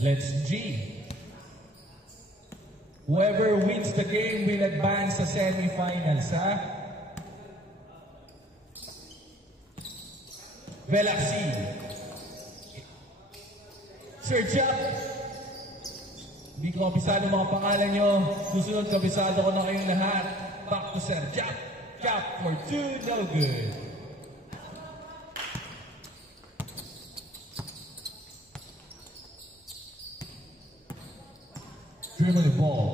Let's G. Whoever wins the game will advance sa semifinals, ha? Velaxi. Sir Jack. Hindi ko kabisado mga pangalan nyo. Susunod kabisado ko na kayong lahat. Back to Sir Jack. Jack for 2, no good. Dribble the ball.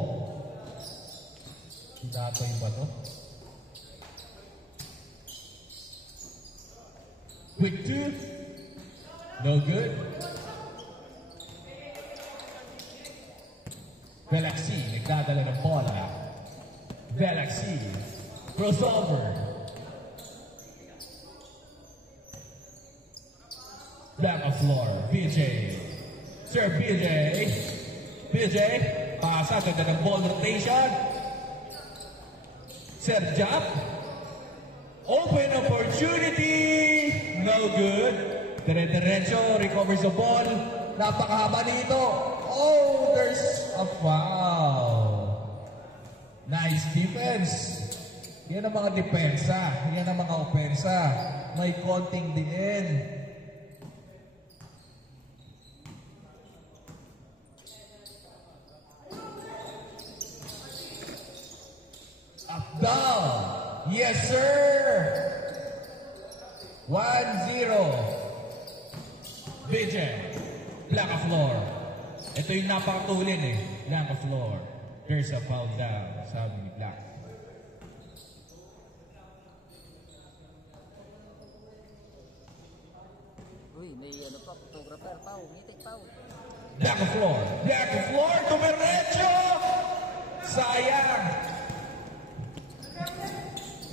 Tinatay ba to? Quick 2. No good. Velaxi, nagdadala ng bola. Velaxi, crossover. Back of floor, BJ. Sir BJ. BJ, pasa, ganda ng ball rotation. Sir Jack. Open opportunity. No good. Dire-diretso, recovers the ball. Napakahaba nito. Oh, there's a foul. Nice defense. Yan ang mga depensa. Yan ang mga opensa. May konting diin. Up, down. Yes, sir. 1-0. Vision. Blank of floor. Ito yung napakatulin eh. Blank of floor. There's a foul down. Sabi ni Black. Uy, may ano pa, photographer, Pau, ngitik, Pau. Black of floor. Black of floor. Tumiretso! Sayang!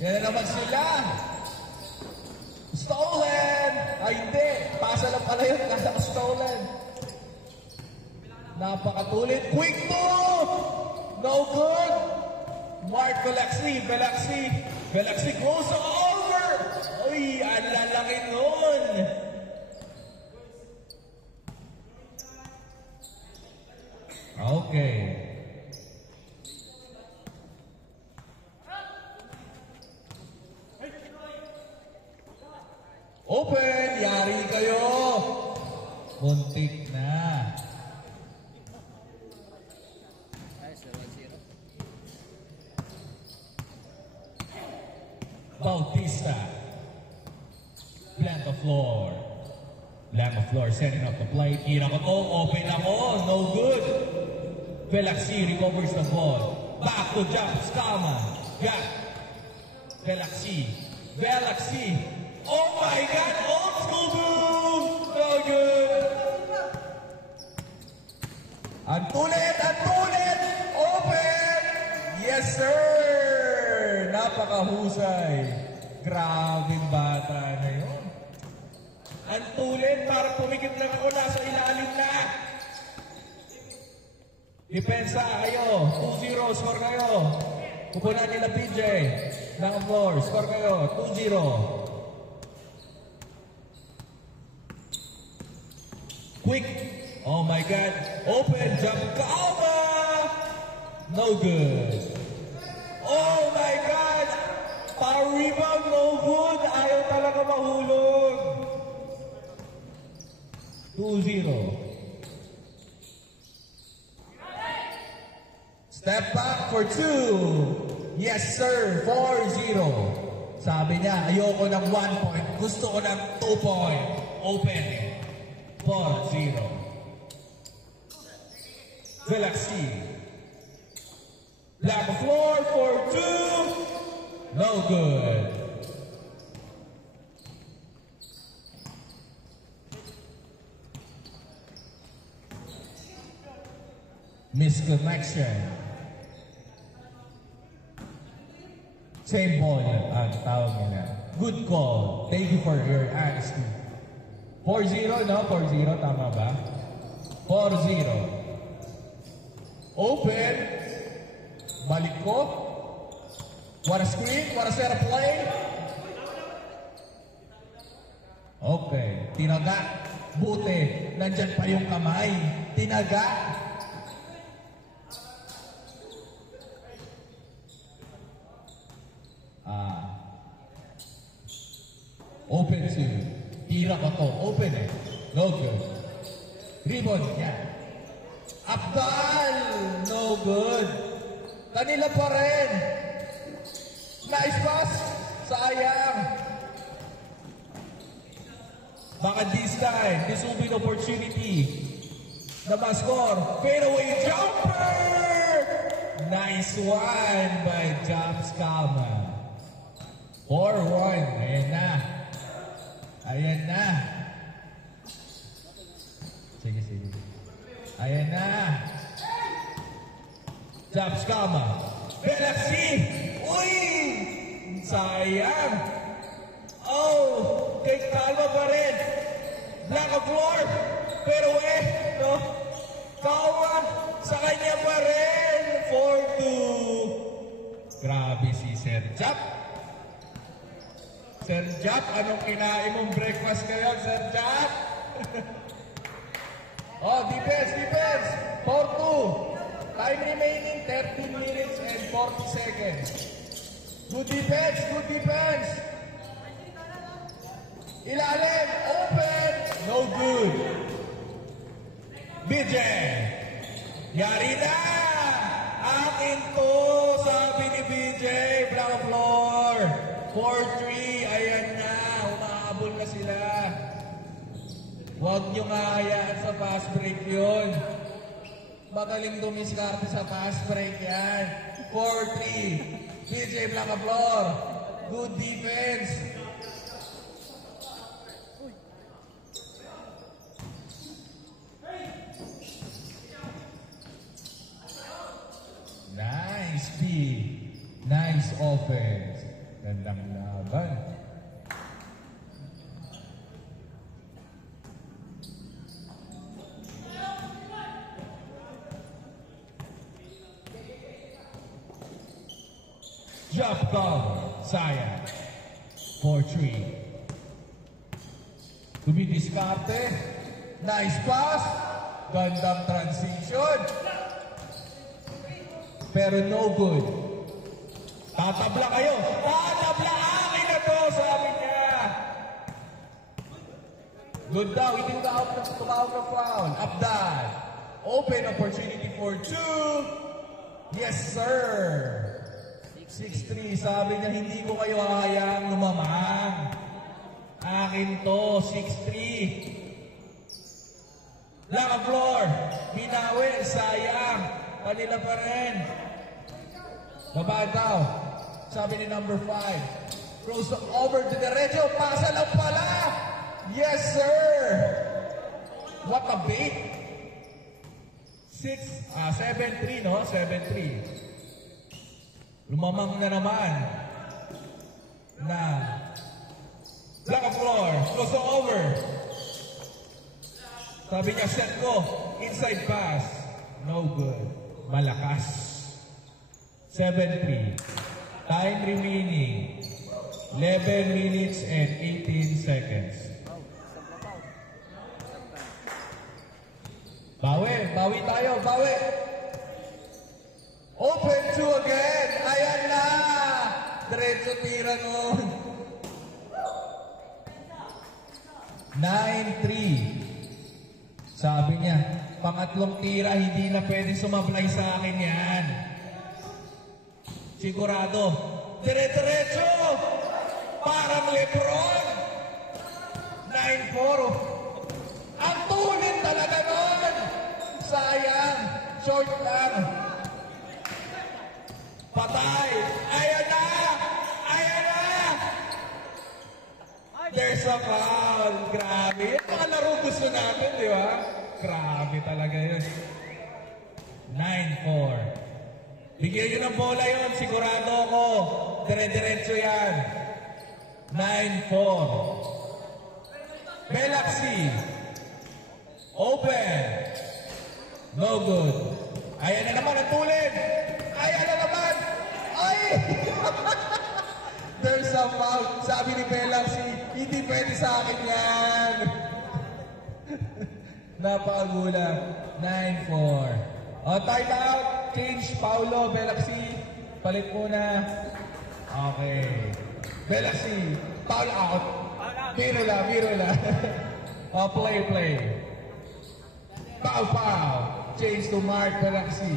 Yan na naman sila. Stolen! Ay, hindi. Pasa lang pala yun. Nasa ko stolen. Napakatulit. Quick move! No good! Mark Velaxi. Velaxi. Velaxi goes over! Uy, ang lalaki nun! Okay. Open! Yari kayo! Muntik na. Bautista. Blank the floor. Blank the floor, setting up the play. Tira ko to, open ako, no good. Velaxi recovers the ball. Back to Jack Skama. Jack. Velaxi. Velaxi. Oh my God! Old school move! No good! Antulit! Antulit! Open! Yes, sir! Napakahusay. Grabing bata na yun. Antulit! Para pumikit lang ako, nasa ilalim na. Depensa kayo. 2-0, score kayo. Kupunan nila PJ. Ng floor, score kayo. 2-0. Quick. Oh my God. Open. Jump. Kalma. No good. Oh my God. Power rebound. No good. Ayaw talaga mahulog. 2-0. Step back for 2. Yes, sir. 4-0. Sabi niya, ayoko ng 1 point. Gusto ko ng 2 point. Open. 4-0. Velaxi. Black floor for 2. No good. Misconnection. Same ball ang tawag nila. Good call. Thank you for your honesty. 4-0, no? 4-0, tama ba? 4-0. Open. Balik ko. What a screen. What a set of play. Okay. Tinaga. Buti. Nandyan pa yung kamay. tinaga. Open to. Tira ko to. Open eh. No good. Rebound niya. Abdal! No good. Kanila pa rin. Nice pass. Sayang. Baka this time, this will be the opportunity na ma-score. Fadeaway jumper! Nice one by James Kama. 4-1. Ayan na. Ayan na. Sige, sige. Ayan na. James Kama. Galaxy! Uy! Sayang! Oh! Kay Kalma pa rin! Black of floor! Pero no? Kawa! Sa kanya pa rin! 4-2! Grabe si Sir Jap! Sir Jap, anong kinain mong breakfast kayo, Sir Jap? Oh, defense, defense! 4-2! Time remaining, 13 minutes and 40 seconds. Good defense, good defense. Ilalim, open. No good. BJ. Yari na. Akin to, sabi ni BJ. Black floor. 4-3, ayan na. Umahabol na sila. Huwag nyo nga hayaan sa fast break yun. Magaling dumiskarte sa fast break yan. 4-3. BJ Blancaflor. Good defense. Nice D. Nice offense. Gandang laban. Jump ball, Saya. 4-3. To be discarded. Nice pass. Gandang transition. Pero no good. Tatabla kayo. Tatabla! Akin na to, sabi niya. Good daw. Hindi tumawag ng foul. Abdal. Open opportunity for 2. Yes, sir. 6-3, sabi niya, hindi ko kayo hayaang lumamang. Akin to, 6-3. Blancaflor, binawi, sayang. Kanila pa rin. Baba daw, sabi ni number 5. Cross over to the radio, pasa lang pala. Yes, sir. What a bait. 7-3, no? 7-3. Lumamang na naman na Blancaflor, cross over. Sabi niya, set ko, inside pass. No good. Malakas. 7-3. Time remaining. 11 minutes and 18 seconds. Bawi, bawi tayo, bawi. Open 2 again. Ayan na. Diretso tira nun. 9-3. Sabi niya, pangatlong tira, hindi na pwede sumablay sa akin yan. Sigurado. Dire-diretso. Parang Lebron. 9-4. Ang tunin talaga nun. Sayang. Short lang. Patay! Ayan na! Ayan na! There's a foul! Grabe! Yung mga laro gusto natin, di ba? Grabe talaga yun. 9-4. Bigyan nyo ng bola yun, sigurado ako. Dire-diretso yan. 9-4. Galaxy. Open. No good. Ayan na naman ang tulid. Ayan na naman. Ay! There's a foul. Sabi ni Galaxy, hindi pwede sa akin yan. Napakagulang. 9-4. Time out. Change. Paulo, Belaxi. Palit muna. Okay. Belaxi. Foul out. Biro lang. Play. Foul. Change to Mark Belaxi.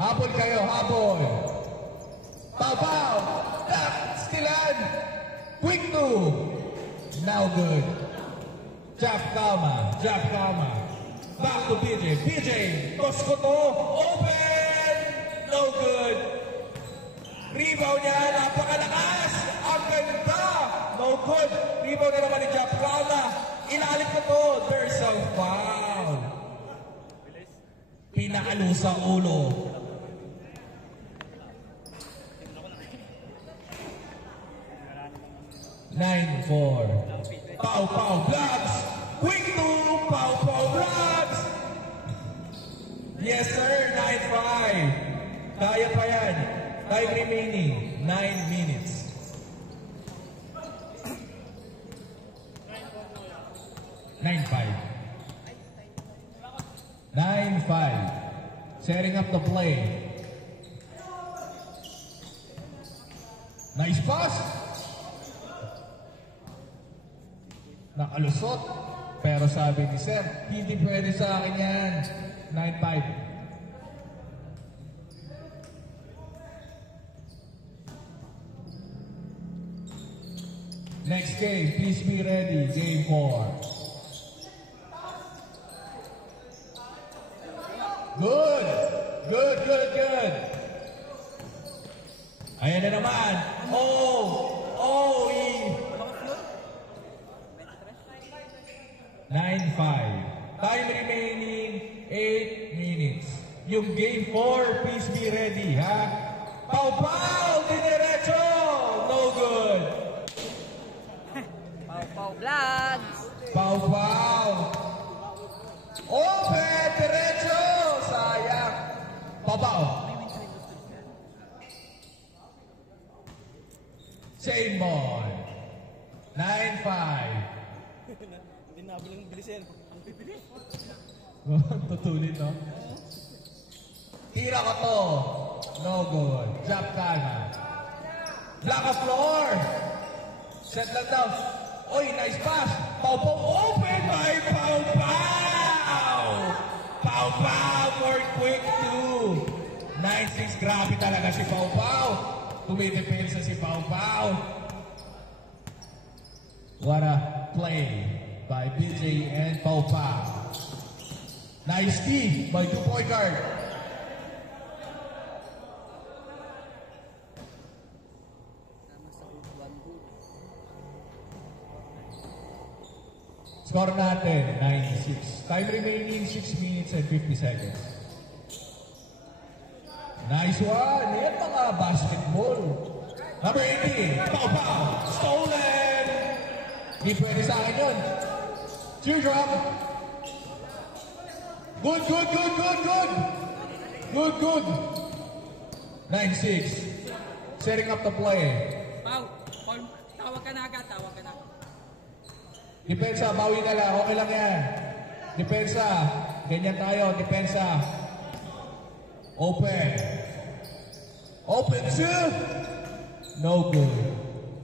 Habol kayo. Foul. Stilan. Quick 2. Now good. Jab Kama. Back to PJ. Toss ko to. Open. No good. Rebound niya. Napakalakas. Ang ganda. No good. Rebound na naman ni Jab Kama. Ilalim ko to. There's a foul. Pinakalo sa ulo. Nine-4. Pau Bloods. Quick 2. Pau Bloods. Yes sir. 9-5. Kaya pa yan. Time remaining. 9 minutes. 9-5. 9-5. Setting up the play. Nice pass. Nakalusot. Pero sabi ni Sir, hindi pwede sa akin yan. 9-5. Next game, please be ready. Game 4. Good. Ayan na naman. Oh, 9-5. Time remaining 8 minutes. Yung game 4, please be ready, ha? Pau, dinerecho! No good. Pau Bloods. Pau. Open, diretso! Sayang. Pau. Same ball. 9-5. Hindi nabilang bilisin. Ang bibilis. Tutulin, no? Tira ko to. No good. Jump kana. Block of floor. Set lang down. Oy, nice pass. Pau open by Pau. Pau for quick 2. 9-6. Grabe talaga si Pau. Tumidepensa si Pau. What a play by BJ and Pau. Nice D by the point guard. Score natin, 9-6. Time remaining, 6 minutes and 50 seconds. Nice one! Yan mga basketball. Number 18, Pau. Stolen! Hindi pwede sa akin yun. Teardrop. Good. 9-6. Setting up the play. Pau, tawag ka na agad. Depensa, bawi na lang. Okay lang yan. Depensa. Ganyan tayo. Depensa. Open. Two. No good.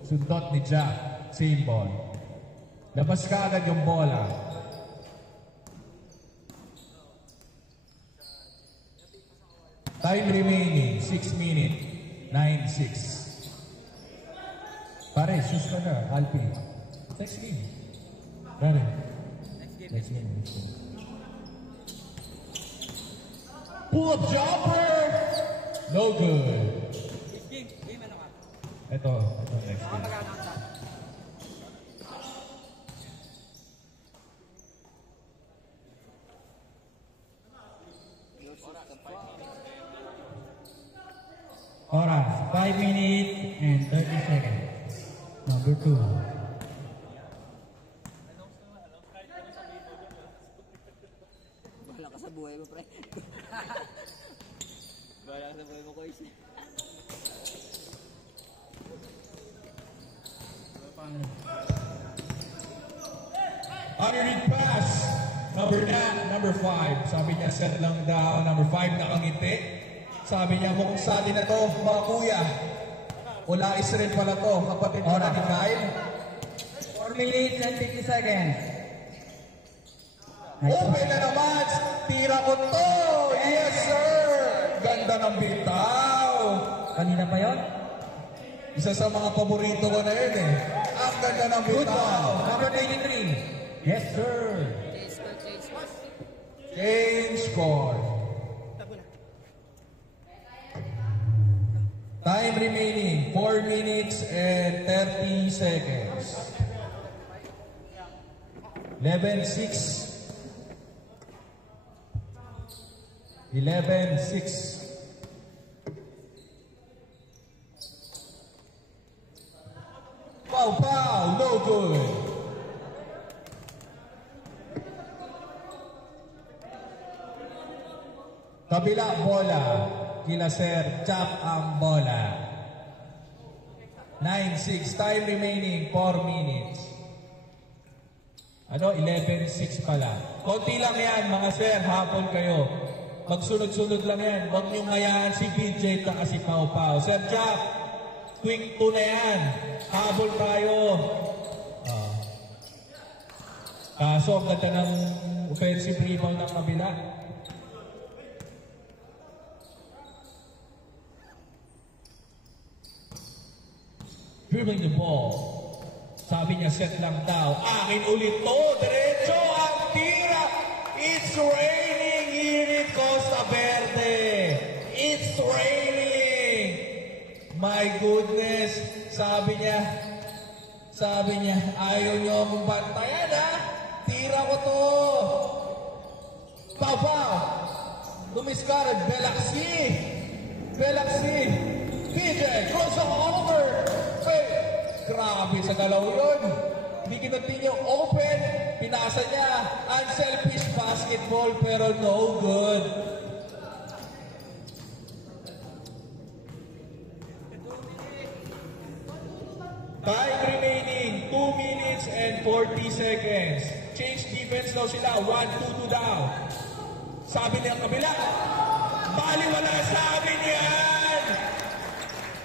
Sundot ni Jack. Same ball. Labas ka agad yung bola. Time remaining. 6 minutes. 9-6. Pare, sus ka na. Alpi. Next game. Pare. Next game. Pull-up jumper! No good. Game ano ka? Ito next game. Oras, 5 minutes and 30 seconds. Number 2. Wala ka sa buhay mo, pre. Wala ka sa buhay mo, Kois. Underneath pass. Number 5. Sabi niya, set lang daw. Number 5, nakangiti. Sabi niya, mukhang sa atin na to, mga kuya. Ulais rin pala to, kapatid ko na ni Kyle. 4 minutes and 50 seconds. Open na naman! Tira ko to! Yes, sir! Ganda ng bitaw! Kanina pa yun? Isa sa mga paborito ko na yun eh. Ang ganda ng bitaw! Number 83. Yes, sir. Change score. Time remaining, 4 minutes and 30 seconds. 11-6. 11-6. Pow, pow, no good. Kabila bola. Kila Sir Chap ang bola. 9-6. Time remaining, 4 minutes. 11-6 pala. Konti lang yan, mga sir. Hapon kayo. Magsunod-sunod lang yan. Huwag niyong hayaan si BJ at si Pau Pau. Sir Chap, quick 2 na yan. Habol tayo. Kaso, ang ganda ng offensive rebound ng kabila. Dribbling the ball. Sabi niya, set lang daw. Akin ulit to. Diretso ang tira. It's raining here in Costa Verde. It's raining. My goodness. Sabi niya, ayaw niyo akong bantayan ha. Tira ko to. Pau-Pau. Dumiscard. Belaxi. PJ. Cross over. Grabe sa galaw yun. Hindi kinontinue open. Pinasa niya. Unselfish basketball pero no good. Time remaining. 2 minutes and 40 seconds. Change defense daw sila. 1-2-2 daw. Sabi niya kabila. Baliwala sa amin yan.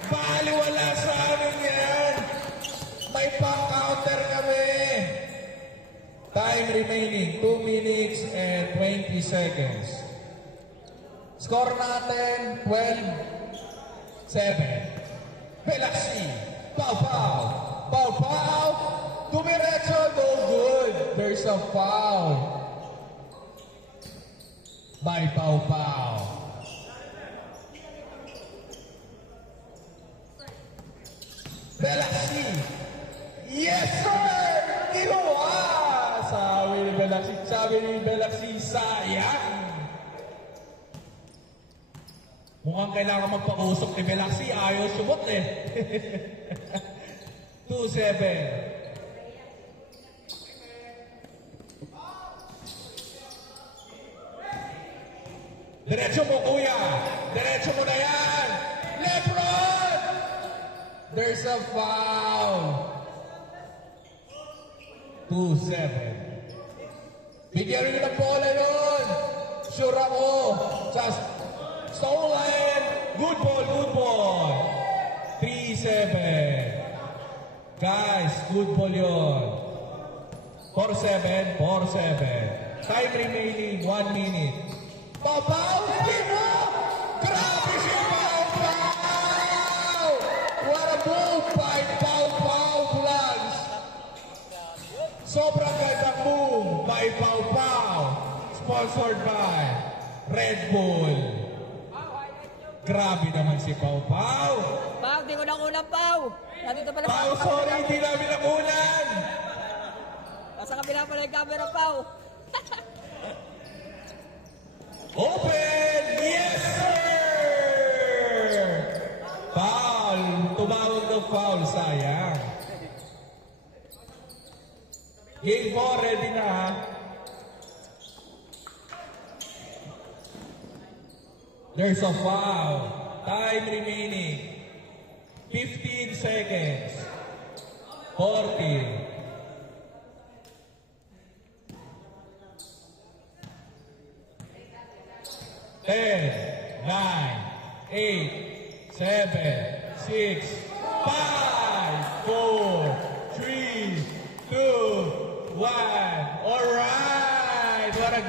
Baliwala sa amin yan. May pang-counter kami. Time remaining, 2 minutes and 20 seconds. Score natin, 12-7. Belaxi, Pau-Pau, dumiretso, no good. There's a foul by Pau-Pau. Belaxi. Yes, sir! Kinuha! Sabi ni Belaxi, sayang. Mukhang kailangan magpakusok ni Belaxi. Ayaw sumot eh. 2-7. Diretso mo, kuya. Diretso mo na yan. Lebron! There's a foul. 2-7. Bigyan rin ng bola yun. Sure ako. Just stolen. Good ball. 3-7. Guys, good ball yun. 4-7. Time remaining, 1 minute. Pau-Pau, mo! Grabe si Pau-Pau! What a move by Pau-Pau Vlogs! Sobrang gandang move by Pau-Pau. Sponsored by Red Bull. Grabe naman si Pau-Pau. Pau, di ko nakunan, Pau. Nandito pala Pau, sorry, hindi namin nakunan. Nasa kabila pala yung camera, Pau. Open! Yes, sir! Foul. Tumawag ng foul. Sayang. Game 4, ready na ha? There's a foul. Time remaining. 15 seconds. 40. 10, 9, 8, 7, 6, 5, 4, 3, 2, 1. Alright! What a